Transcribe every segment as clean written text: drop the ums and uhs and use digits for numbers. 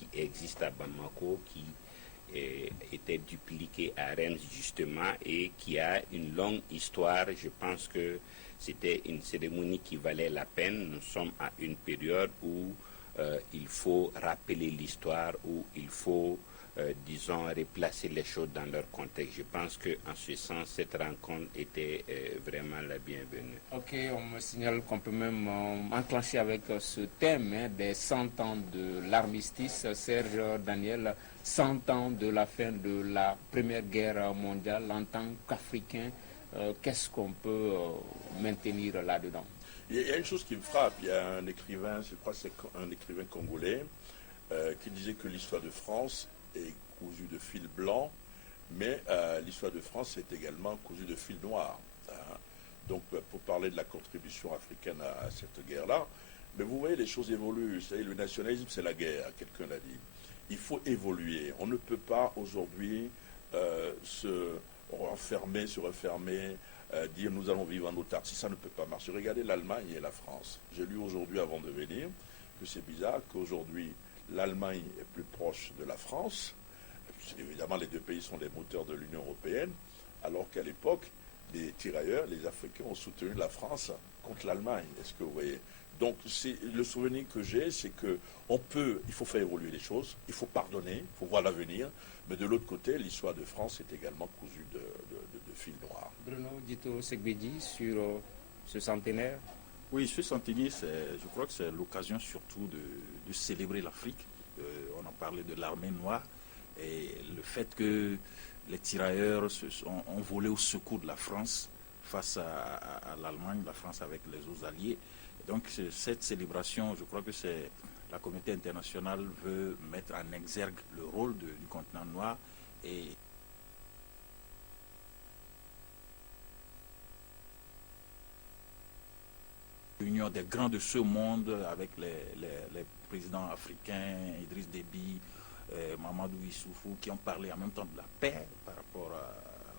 qui existe à Bamako, qui était dupliqué à Reims justement et qui a une longue histoire. Je pense que c'était une cérémonie qui valait la peine. Nous sommes à une période où il faut rappeler l'histoire, où il faut, disons, replacer les choses dans leur contexte. Je pense qu'en ce sens, cette rencontre était vraiment la bienvenue. Ok, on me signale qu'on peut même enclencher avec ce thème des 100 ans de l'armistice. Serge Daniel, 100 ans de la fin de la Première Guerre mondiale en tant qu'Africain, qu'est-ce qu'on peut maintenir là-dedans? Il y a une chose qui me frappe. Il y a un écrivain, je crois que c'est un écrivain congolais, qui disait que l'histoire de France est cousue de fil blanc, mais l'histoire de France est également cousue de fil noir. Donc, pour parler de la contribution africaine à cette guerre-là, mais vous voyez, les choses évoluent. Vous savez, le nationalisme, c'est la guerre, quelqu'un l'a dit. Il faut évoluer. On ne peut pas aujourd'hui se refermer, dire nous allons vivre en autarcie. Ça ne peut pas marcher. Regardez l'Allemagne et la France. J'ai lu aujourd'hui, avant de venir, que c'est bizarre qu'aujourd'hui, l'Allemagne est plus proche de la France. Évidemment, les deux pays sont les moteurs de l'Union européenne, alors qu'à l'époque, les tirailleurs, les Africains ont soutenu la France contre l'Allemagne. Est-ce que vous voyez? Donc, le souvenir que j'ai, c'est que il faut faire évoluer les choses, il faut pardonner, il faut voir l'avenir, mais de l'autre côté, l'histoire de France est également cousue de fil noir. Bruno Dito Segbedi, sur ce centenaire. Oui, ce centenaire, je crois que c'est l'occasion surtout de célébrer l'Afrique. On en parlait de l'armée noire et le fait que les tirailleurs ont volé au secours de la France face à l'Allemagne, la France avec les autres alliés. Et donc cette célébration, je crois que la communauté internationale veut mettre en exergue le rôle du continent noir et l'union des grands de ce monde avec les présidents africains, Idriss Déby, Mamadou Issoufou, qui ont parlé en même temps de la paix par rapport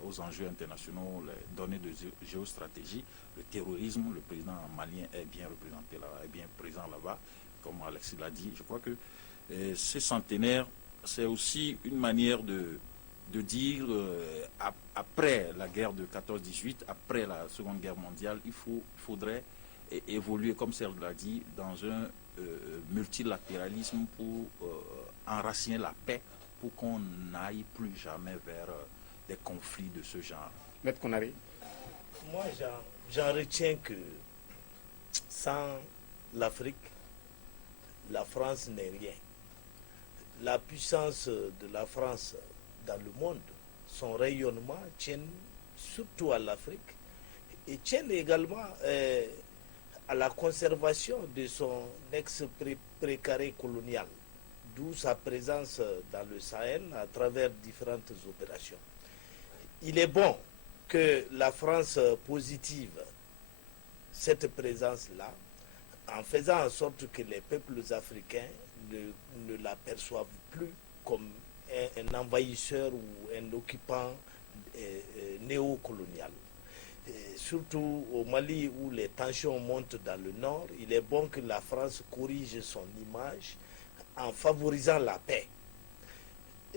aux enjeux internationaux, les données de géostratégie, le terrorisme. Le président malien est bien représenté là, est bien présent là-bas, comme Alexis l'a dit. Je crois que ce centenaire, c'est aussi une manière de dire, après la guerre de 14-18, après la Seconde Guerre mondiale, il faudrait évoluer, comme Serge l'a dit, dans un multilatéralisme pour enraciner la paix, pour qu'on n'aille plus jamais vers des conflits de ce genre. Maître Konaré. Moi, j'en retiens que sans l'Afrique, la France n'est rien. La puissance de la France dans le monde, son rayonnement tient surtout à l'Afrique et tient également à la conservation de son ex-précaré colonial, d'où sa présence dans le Sahel à travers différentes opérations. Il est bon que la France positive cette présence-là, en faisant en sorte que les peuples africains ne la perçoivent plus comme un envahisseur ou un occupant néocolonial. Surtout au Mali où les tensions montent dans le nord, il est bon que la France corrige son image en favorisant la paix.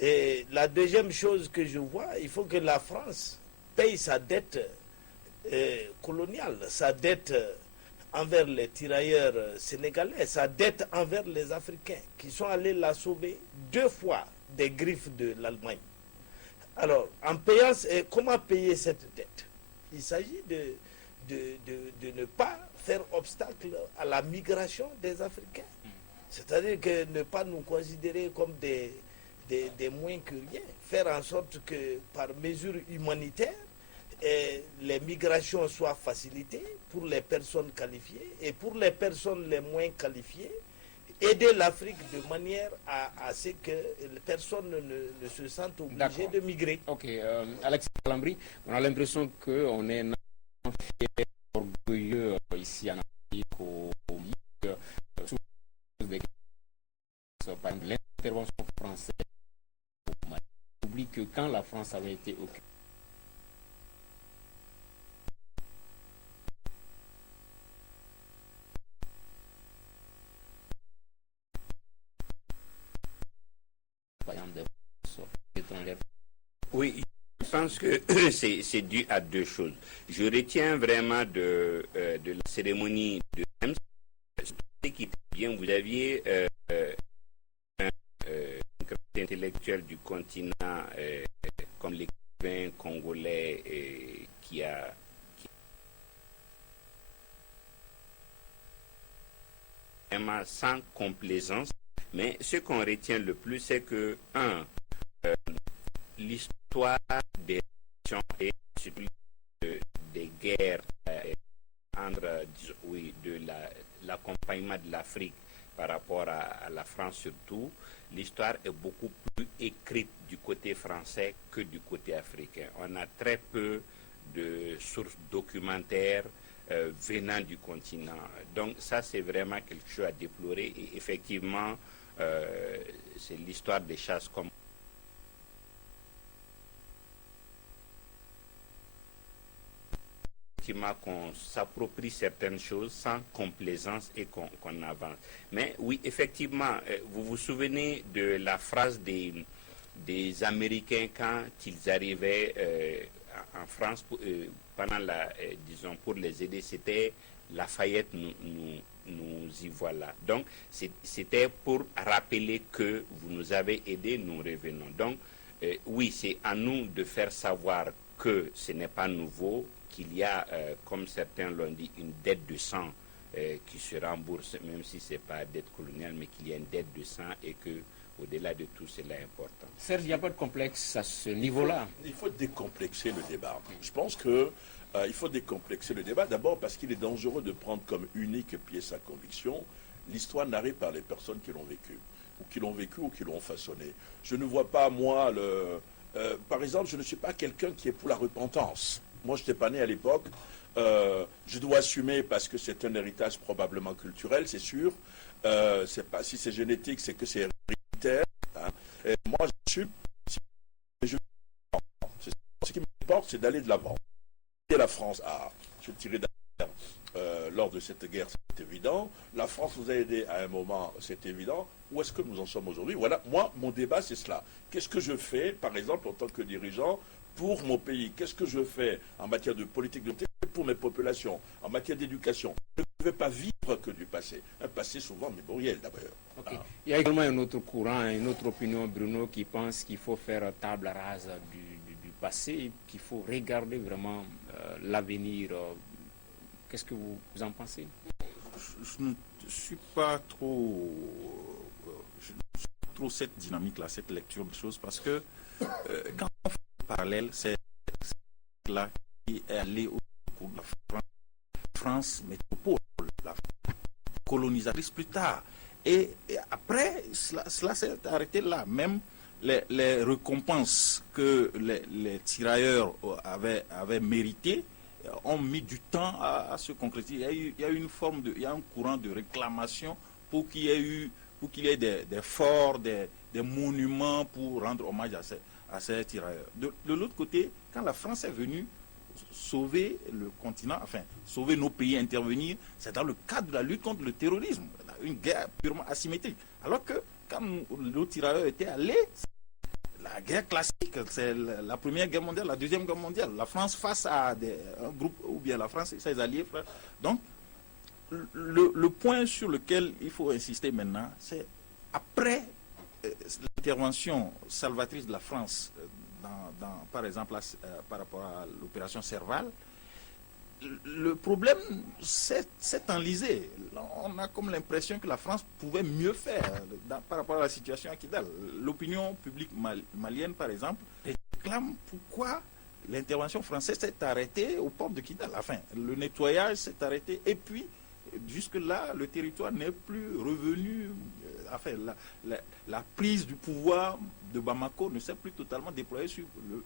Et la deuxième chose que je vois, il faut que la France paye sa dette coloniale, sa dette envers les tirailleurs sénégalais, sa dette envers les Africains qui sont allés la sauver 2 fois des griffes de l'Allemagne. Alors, en payant, comment payer cette dette? Il s'agit de ne pas faire obstacle à la migration des Africains. C'est-à-dire que ne pas nous considérer comme des moins que rien. Faire en sorte que par mesure humanitaire, les migrations soient facilitées pour les personnes qualifiées et pour les personnes les moins qualifiées, aider l'Afrique de manière à ce que les personnes ne se sentent obligées de migrer. Ok, Alexis Lambry, on a l'impression qu'on est fier, orgueilleux ici en Afrique, au Mali, par l'intervention française au Mali. On oublie que quand la France avait été occupée, Oui, je pense que c'est dû à deux choses. Je retiens vraiment de la cérémonie de Reims, ce qui était bien, vous aviez un grand intellectuel du continent comme l'écrivain congolais qui a vraiment sans complaisance, mais ce qu'on retient le plus, c'est que, l'histoire des nations et surtout des guerres entre, oui, de l'accompagnement de l'Afrique par rapport à la France surtout, l'histoire est beaucoup plus écrite du côté français que du côté africain. On a très peu de sources documentaires venant du continent. Donc ça, c'est vraiment quelque chose à déplorer. Et effectivement, c'est l'histoire des chasses comme qu'on s'approprie certaines choses sans complaisance et qu'on avance. Mais oui, effectivement, vous vous souvenez de la phrase des Américains quand ils arrivaient en France pendant disons, pour les aider, c'était Lafayette, nous y voilà. Donc, c'était pour rappeler que vous nous avez aidés, nous revenons. Donc, oui, c'est à nous de faire savoir que ce n'est pas nouveau, qu'il y a, comme certains l'ont dit, une dette de sang qui se rembourse, même si ce n'est pas dette coloniale, mais qu'il y a une dette de sang et que au-delà de tout, c'est là important. Serge, il n'y a pas de complexe à ce niveau-là. Il faut décomplexer le débat. Je pense que il faut décomplexer le débat, d'abord parce qu'il est dangereux de prendre comme unique pièce à conviction l'histoire narrée par les personnes qui l'ont vécue, ou qui l'ont façonné. Je ne vois pas, moi, par exemple, je ne suis pas quelqu'un qui est pour la repentance. Moi, je n'étais pas né à l'époque. Je dois assumer parce que c'est un héritage probablement culturel, c'est sûr. C'est pas, si c'est génétique, c'est que c'est héréditaire. Hein. Et moi, j'assume. Ce qui m'importe, c'est d'aller de l'avant. Et la France a se tiré d'affaire lors de cette guerre, c'est évident. La France nous a aidés à un moment, c'est évident. Où est-ce que nous en sommes aujourd'hui? Voilà, moi, mon débat, c'est cela. Qu'est-ce que je fais, par exemple, en tant que dirigeant, pour mon pays? Qu'est-ce que je fais en matière de politique de santé pour mes populations, en matière d'éducation? Je ne vais pas vivre que du passé. Un passé souvent mémoriel, d'ailleurs. Okay. Il y a également un autre courant, une autre opinion, Bruno, qui pense qu'il faut faire table rase du passé, qu'il faut regarder vraiment l'avenir. Qu'est-ce que vous en pensez? Je ne suis pas trop, cette dynamique-là, cette lecture des choses, parce que quand on fait le parallèle, c'est là qui est allé au cours de la France métropole, la colonisatrice plus tard. Et après, cela s'est arrêté là. Même les récompenses que les tirailleurs avaient méritées ont mis du temps à se concrétiser. Il y a eu une forme il y a un courant de réclamation pour qu'il y ait des forts, des monuments pour rendre hommage à ces tirailleurs. De l'autre côté, quand la France est venue sauver le continent, enfin sauver nos pays, intervenir, c'est dans le cadre de la lutte contre le terrorisme, une guerre purement asymétrique. Alors que quand nos tirailleurs étaient allés, la guerre classique, c'est la Première Guerre mondiale, la Deuxième Guerre mondiale, la France face à un groupe, ou bien la France et ses alliés. Donc, le point sur lequel il faut insister maintenant, c'est après l'intervention salvatrice de la France, par exemple, par rapport à l'opération Serval, le problème s'est enlisé. On a comme l'impression que la France pouvait mieux faire par rapport à la situation à Kidal. L'opinion publique malienne, par exemple, réclame pourquoi l'intervention française s'est arrêtée au port de Kidal. Enfin, le nettoyage s'est arrêté et puis jusque-là, le territoire n'est plus revenu. Enfin, la prise du pouvoir de Bamako ne s'est plus totalement déployée sur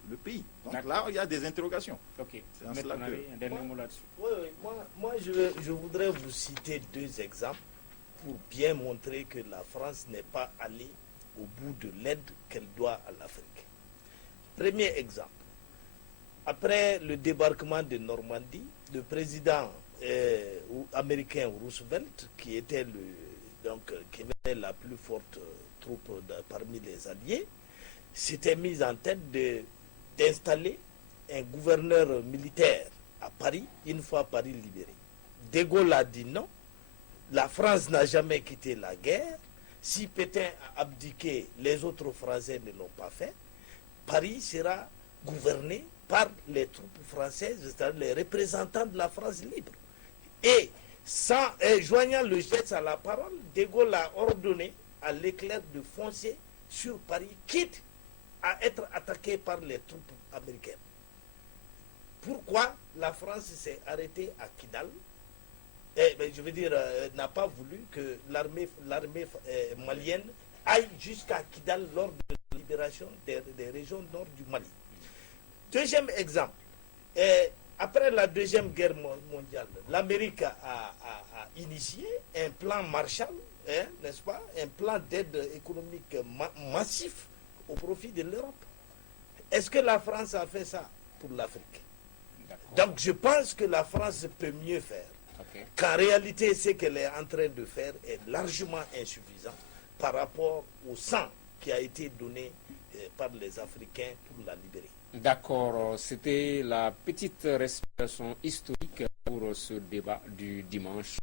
le pays. Donc là, il y a des interrogations. Ok. Un dernier mot là-dessus. Oui, moi je voudrais vous citer deux exemples pour bien montrer que la France n'est pas allée au bout de l'aide qu'elle doit à l'Afrique. Premier exemple. Après le débarquement de Normandie, le président américain Roosevelt, qui était qui avait la plus forte troupe parmi les alliés, s'était mis en tête de d'installer un gouverneur militaire à Paris, une fois Paris libéré. De Gaulle a dit non. La France n'a jamais quitté la guerre. Si Pétain a abdiqué, les autres Français ne l'ont pas fait. Paris sera gouverné par les troupes françaises, c'est-à-dire les représentants de la France libre. Et joignant le geste à la parole, De Gaulle a ordonné à Leclerc de foncer sur Paris, quitte à être attaqué par les troupes américaines. Pourquoi la France s'est arrêtée à Kidal? N'a pas voulu que l'armée malienne aille jusqu'à Kidal lors de la libération des régions nord du Mali. Deuxième exemple, après la Deuxième Guerre mondiale, l'Amérique a initié un plan Marshall, n'est-ce pas, un plan d'aide économique massif au profit de l'Europe. Est-ce que la France a fait ça pour l'Afrique? Donc je pense que la France peut mieux faire. Qu'en réalité, ce qu'elle est en train de faire est largement insuffisant par rapport au sang qui a été donné par les Africains pour la libérer. D'accord, c'était la petite respiration historique pour ce débat du dimanche.